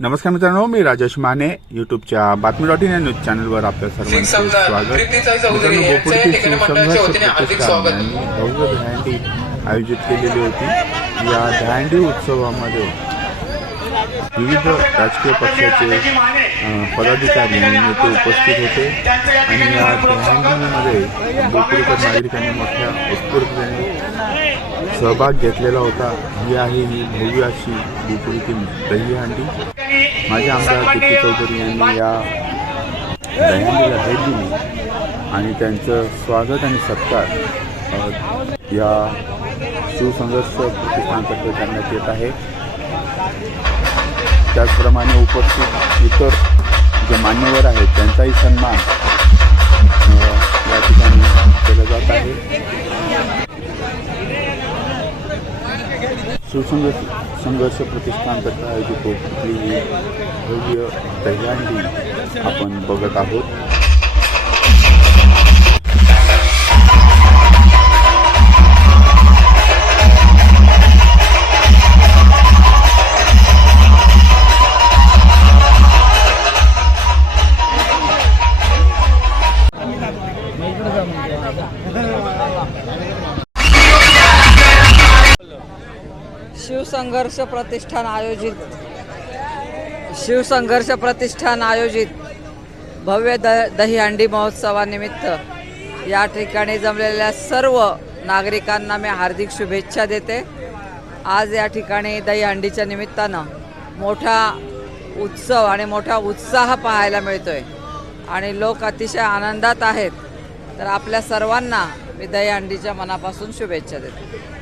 नमस्कार मित्रांनो मी राजेश माने युट्यूबच्या बातमी डॉट इन या न्यूज चॅनलवर आपल्या सर्वांचे स्वागत. आयोजित केलेली होती. या दहंडी उत्सवामध्ये विविध राजकीय पक्षाचे पदाधिकारी आणि नेते उपस्थित होते. आणि या दहंडीमध्ये बोपुडीकर नागरिकांनी मोठ्या उत्स्फूर्तपणे सहभाग घेतलेला होता. ही आहे ही भव्य अशी बोपुडीतील दहीहंडी. माझे आमदार दीप्ती चौधरी यांनी या दहीहंडीला भेट दिली आणि त्यांचं स्वागत आणि सत्कार या शिवसंघर्ष प्रतिष्ठानतर्फे करण्यात येत आहे. त्याचप्रमाणे उपस्थित इतर जे मान्यवर आहेत त्यांचाही सन्मान या ठिकाणी केला जात आहे. शिवसंघर्ष संघर्ष प्रतिष्ठानतर्फे आयोजित होती ही भव्य दहीहंडी आपण बघत आहोत शिवसंघर्ष प्रतिष्ठान आयोजित. शिवसंघर्ष प्रतिष्ठान आयोजित. भव्य द दहीहंडी महोत्सवानिमित्त या ठिकाणी जमलेल्या सर्व नागरिकांना मी हार्दिक शुभेच्छा देते. आज या ठिकाणी दहीहंडीच्या निमित्तानं मोठा उत्सव आणि मोठा उत्साह पाहायला मिळतो आहे आणि लोक अतिशय आनंदात आहेत. तर आपल्या सर्वांना मी दहीहंडीच्या मनापासून शुभेच्छा देते.